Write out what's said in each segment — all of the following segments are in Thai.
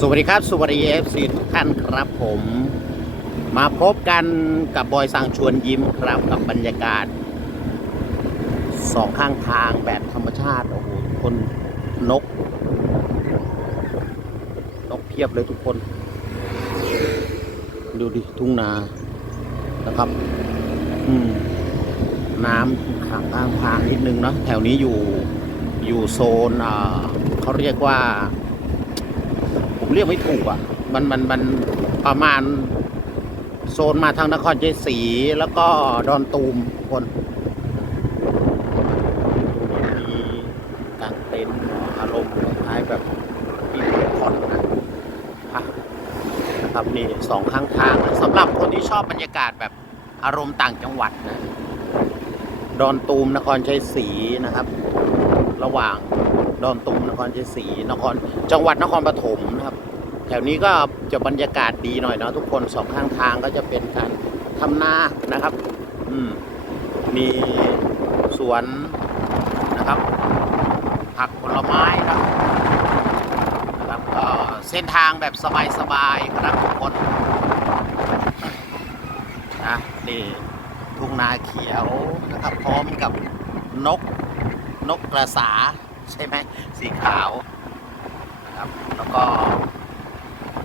สวัสดีครับ สวัสดีเอฟซีทุกท่านครับผม มาพบกันกับบอยสังชวนยิ้มครับกับบรรยากาศสองข้างทางแบบธรรมชาติโอ้โหทุกคนนก นกเพียบเลยทุกคน ดูดิ ทุ่งนานะครับ อืม น้ำข้างข้างทางนิดนึงเนาะแถวนี้อยู่อยู่โซนอ่าเขาเรียกว่า ผมเรียกไม่ถูกอะ มันมันมันประมาณ โซนมาทางนครชัยศรีแล้วก็ดอนตูมคนมีกางเต็นท์อารมณ์คล้ายแบบมีผ่อนนะพักนะครับนี่สองข้างทางสำหรับคนที่ชอบบรรยากาศแบบอารมณ์ต่างจังหวัดนะดอนตูมนครชัยศรีนะครับ ระหว่าง ดอนตูมนครชัยศรีนครจังหวัดนครปฐมนะครับ แถวนี้ก็จะบรรยากาศดีหน่อยเนาะทุกคนสองข้างทางก็จะเป็นการทำนานะครับ อืมมีสวนนะครับ ผักผลไม้ครับนะครับก็เส้นทางแบบสบายๆครับทุกคนนะนี่ทุ่งนาเขียวนะครับพร้อมกับนกนกกระสา ใช่ไหมสีขาวนะครับแล้วก็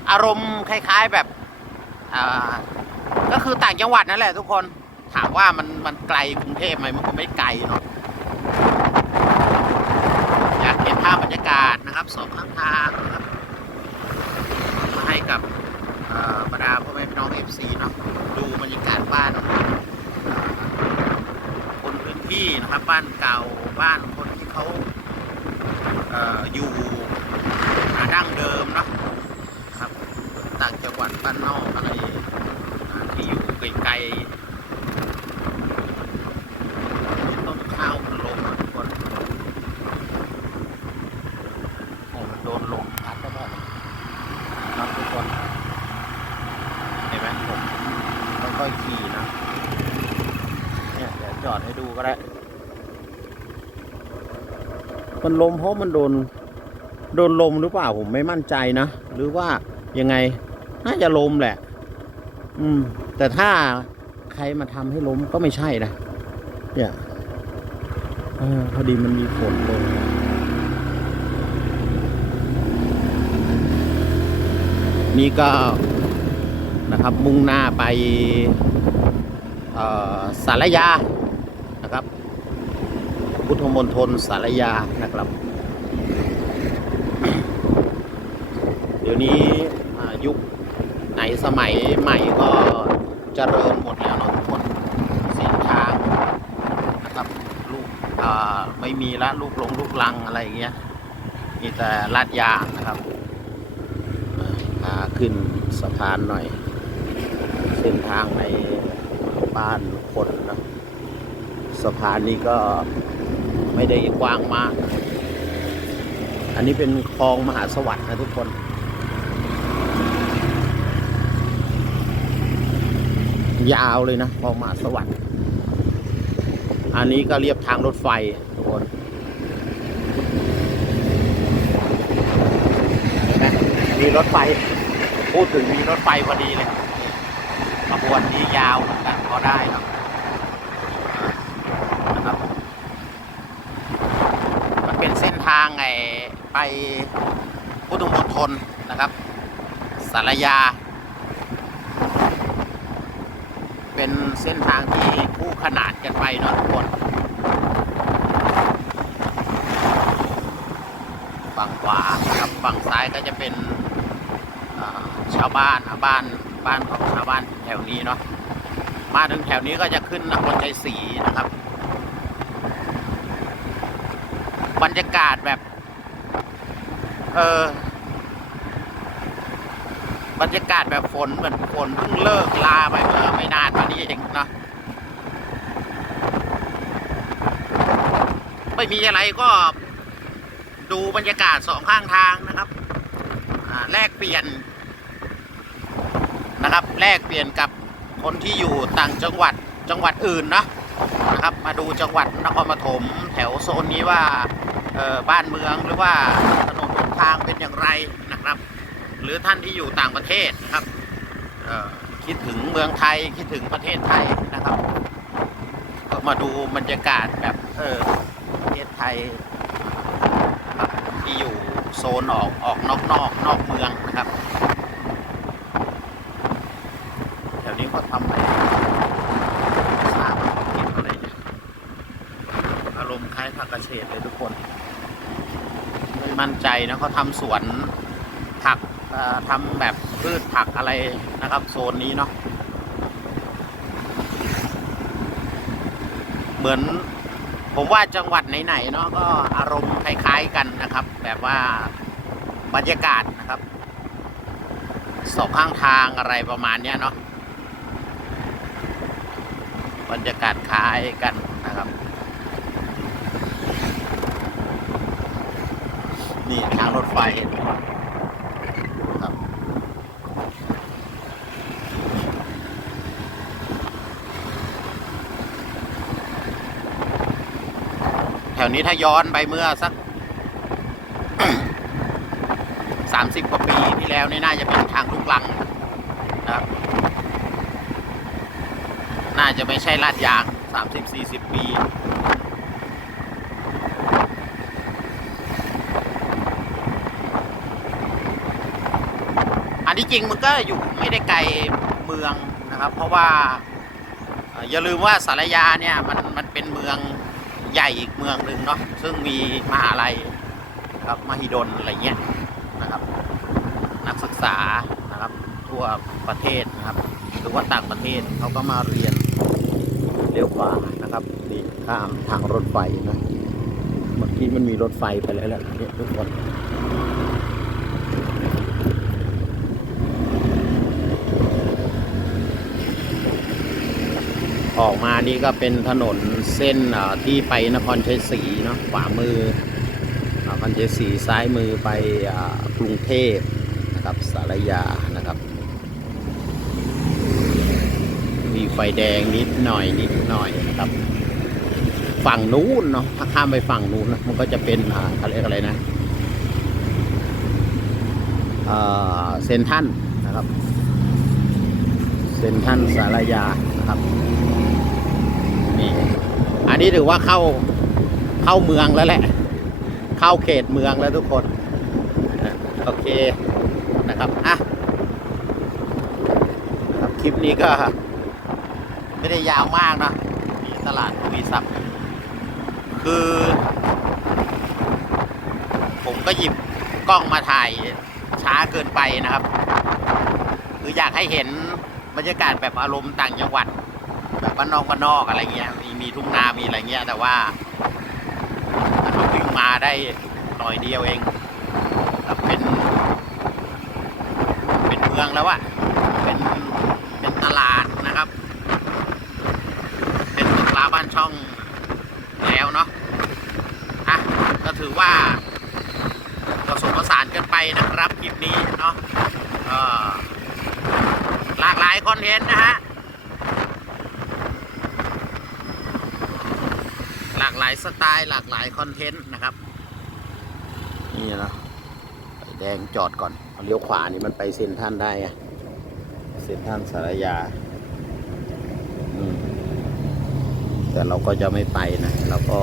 อารมณ์คล้ายๆแบบอ่าก็คือต่างจังหวัดนั่นแหละทุกคนถามว่ามันมันไกลกรุงเทพไหมมันก็ไม่ไกลเนาะอยากเห็นภาพบรรยากาศนะครับสองข้างทางนะครับมาให้กับบรรดาพ่อแม่พี่น้องเอฟซีเนาะดูบรรยากาศบ้านคนพื้นที่นะครับบ้านเก่าบ้านคนที่เขาเอ่ออยู่ดั้งเดิมเนาะ ครับต่างจังห วัดบ้านนอกอะไรที่อยู่ไกลๆต้นข้าวมันลงอะทุกคนโอ้มันโดนลมพัดแล้วก็ครับทุกคนเห็นไหมผมค่อยๆขี่นะเนี่ยเดี๋ยวจอดให้ดูก็ได้มันลมเพราะมันโดนโดนลมหรือเปล่าผมไม่มั่นใจนะ หรือว่ายังไง น่าจะล้มแหละ อืม แต่ถ้าใครมาทำให้ล้มก็ไม่ใช่นะ เนี่ยอพอดีมันมีฝนลงนี่ก็นะครับมุ่งหน้าไปอ่อสารยานะครับ พุทธมณฑลสารยานะครับ เดี๋ยวนี้อายุค นสมัยใหม่ก็เจริญหมดแล้วเนาะทุกคนเส้นทางนะครับลูกไม่มีละลูกลงลูกลังอะไรอย่างเงี้ยมีแต่ลาดยางนะครับพาขึ้นสะพานหน่อย เส้นทางในบ้านคนนะสะพานนี้ก็ไม่ได้กว้างมาก อันนี้เป็นคลองมหาสวัสดิ์นะทุกคน ยาวเลยนะคลองมาสวัสดิ์อันนี้ก็เรียบทางรถไฟทุกคนมีรถไฟ พูดถึงมีรถไฟพอดีเลยขบวนนี้ยาวเหมือนกันพอได้นะนะครับ มันเป็นเส้นทางไงไปพุทธมณฑลนะครับสารยา เป็นเส้นทางที่คู่ขนานกันไปเนาะทุกคนฝั่งขวาครับฝั่งซ้ายก็จะเป็นชาวบ้านบ้านบ้านของชาวบ้านแถวนี้เนาะมาถึงแถวนี้ก็จะขึ้นนครชัยศรีนะครับ บรรยากาศแบบ เออ บรรยากาศแบบฝนเหมือนฝนเพิ่งเลิกลาไปเมื่อไม่นานมานี้เองเนาะไม่มีอะไรก็ดูบรรยากาศสองข้างทางนะครับแลกเปลี่ยนนะครับแลกเปลี่ยนกับคนที่อยู่ต่างจังหวัดจังหวัดอื่นนะนะครับ มาดูจังหวัดนครปฐมแถวโซนนี้ว่าบ้านเมืองหรือว่าถนนหนทางเป็นอย่างไรนะครับ หรือท่านที่อยู่ต่างประเทศนะครับคิดถึงเมืองไทยคิดถึงประเทศไทยนะครับ ก็มาดูบรรยากาศแบบเออประเทศไทยที่อยู่โซนออกออกนอกนอกนอกเมืองนะครับแถวนี้เขาทำอะไรไม่ทราบว่าเขาก็บอะไรเนี่ยอารมณ์คล้ายผักกระเฉดเลยทุกคน ไม่มั่นใจนะเขาทำสวน ทำแบบพืชผักอะไรนะครับโซนนี้เนาะเหมือนผมว่าจังหวัดไหนๆเนาะก็อารมณ์คล้ายๆกันนะครับ แบบว่าบรรยากาศนะครับสองข้างทางอะไรประมาณเนี้ยเนาะบรรยากาศคล้ายกันนะครับ นี่ทางรถไฟ แถวนี้ถ้าย้อนไปเมื่อสักสามสิบกว่าปีที่แล้วนี่น่าจะเป็นทางลูกลังนะครับ น่าจะไม่ใช่ลาดยางสามสิบสี่สิบปีอันที่จริงมันก็อยู่ไม่ได้ไกลเมืองนะครับ เพราะว่าเอ่ออย่าลืมว่าสารยาเนี่ยมันมันเป็นเมือง ใหญ่อีกเมืองหนึ่งเนาะซึ่งมีมหาลัยครับมหิดลอะไรเงี้ยนะครับ นักศึกษานะครับ ทั่วประเทศนะครับหรือว่าต่างประเทศเขาก็มาเรียนเร็วกว่านะครับนี่ข้ามทางรถไฟนะเมื่อกี้มันมีรถไฟไปแล้วแหละเนี่ยทุกคน ออกมานี่ก็เป็นถนนเส้นที่ไปนครชัยศรีเนาะขวามือนครชัยศรีซ้ายมือไปกรุงเทพนะครับสารยานะครับ มีไฟแดงนิดหน่อยนิดหน่อยนะครับ ฝั่งนู้นเนาะถ้าข้ามไปฝั่งนู้นนะมันก็จะเป็นอ่าเขาเรียกอะไรนะเซนทรันนะครับเซนทรันสารยานะครับ นี่อันนี้ถือว่าเข้าเข้าเมืองแล้วแหละ เข้าเขตเมืองแล้วทุกคนโอเคนะครับอะครับคลิปนี้ก็ ไม่ได้ยาวมากนะมีตลาดทวีทรัพย์คือ ผมก็หยิบกล้องมาถ่ายช้าเกินไปนะครับ คืออยากให้เห็นบรรยากาศแบบอารมณ์ต่างจังหวัด แบบบ้านนอกบ้านนอกอะไรเงี้ยมีมีทุ่งนามีอะไรเงี้ยแต่ว่าเราวิ่งมาได้หน่อยเดียวเองครับเป็น เป็นเมืองแล้วอะเป็นเป็นตลาดนะครับ เป็นตึกราบ้านช่องแล้วเนาะอะก็ถือว่าผสมผสานกันไปนะครับคลิปนี้เนาะหลากหลายคอนเทนต์นะฮะ หลากหลายสไตล์หลากหลายคอนเทนต์นะครับ นี่นะไฟแดงจอดก่อนเลี้ยวขวานี่มันไปเซ็นทรันได้ไงเซ็นทรันสารยาแต่เราก็จะไม่ไปนะเราก็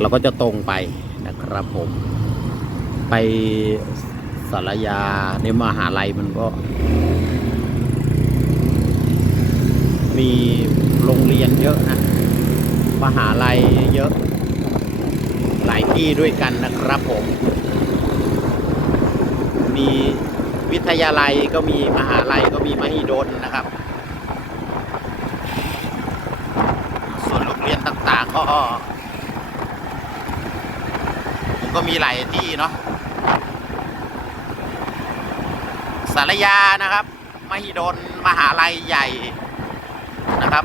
เราก็จะตรงไปนะครับผม ไปสารยาในมหาลัยมันก็ มีโรงเรียนเยอะนะ มหาลัยเยอะ หลายที่ด้วยกันนะครับผม มีวิทยาลัยก็มีมหาลัยก็มีมหิดลนะครับ ส่วนโรงเรียนต่างๆก็ผมก็มีหลายที่เนาะสารยานะครับ มหิดลมหาลัยใหญ่นะครับ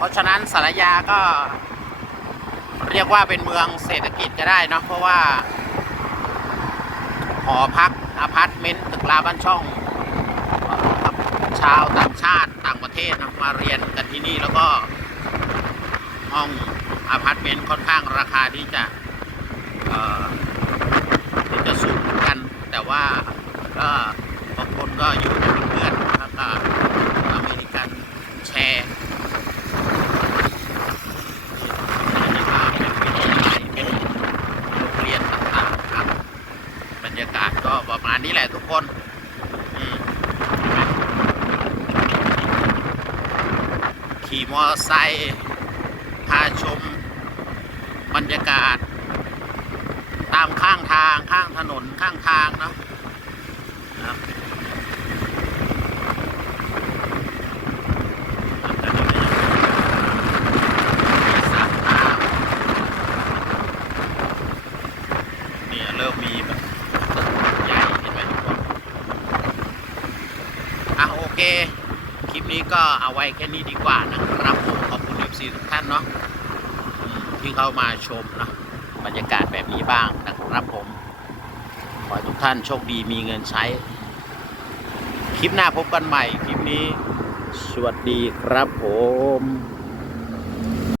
เพราะฉะนั้นสารยาก็ เรียกว่าเป็นเมืองเศรษฐกิจก็ได้เนาะเพราะว่า หอพักอพาร์ตเมนต์ตึกราบ้านช่องอชาวต่างชาติต่างประเทศนะมาเรียนกันที่นี่แล้วก็ห้องอพาร์ตเมนต์ค่อนข้างราคาที่จะเอ่อแต่ว่าก็บางคนก็อยู่เป็นเพื่อนแล้วก็อเมริกันแชร์เป็นโรงเรียนต่างๆครับ บรรยากาศก็ประมาณนี้แหละทุก คนขี่มอไซค์พาชม บรรยากาศ ตามข้างทางข้างถนนข้างทางเนาะนะครับสระน้ำเนี่ยเริ่มมีแบบตึกใหญ่เห็นไหมทุกคนอะโอ เคคลิปนี้ก็เอาไว้แค่นี้ดีกว่านะครับผมขอบคุณ FC ทุกท่านเนาะที่เข้ามาชมนะบรรยากาศแบบนี้บ้างนะครับผมขอให้ทุกท่านโชคดีมีเงินใช้ คลิปหน้าพบกันใหม่ คลิปนี้ สวัสดีครับผม